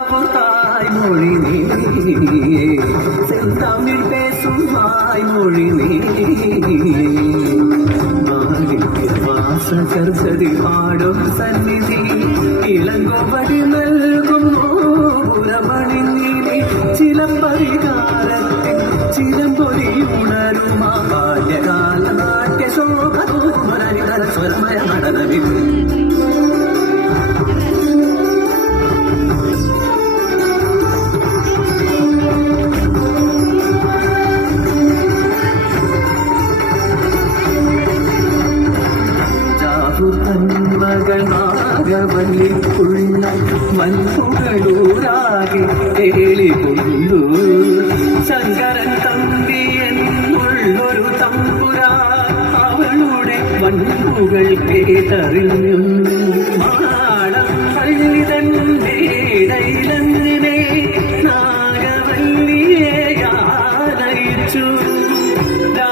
தாய்மொழி நீயே செந்தமிழ் பேசும் வாய்மொழி நீயே வாசகர் சரி பாடும் சந்நிதி இளங்கோவடி നൽകും പുരമണിങ്ങിനി ചിലപ്പരികാരത്തിൽ ചിലമ്പൊലി ഉണരുമാ ബാല്യകാല നാട്യശോഭ സ്വരമയ നടനവിൽ നാഗവല്ലിക്കുള്ള മൻപുകളൂരാകെ തേളികൊണ്ടു ശങ്കരൻ തമ്പി എന്നുള്ളൊരു തമ്പുരാ അവളുടെ വൻപുകൾ കേട്ടറിഞ്ഞു മാളം പള്ളിതൻ മേടയിലങ്ങിനെ നാഗവല്ലിയെ യാനയിച്ചു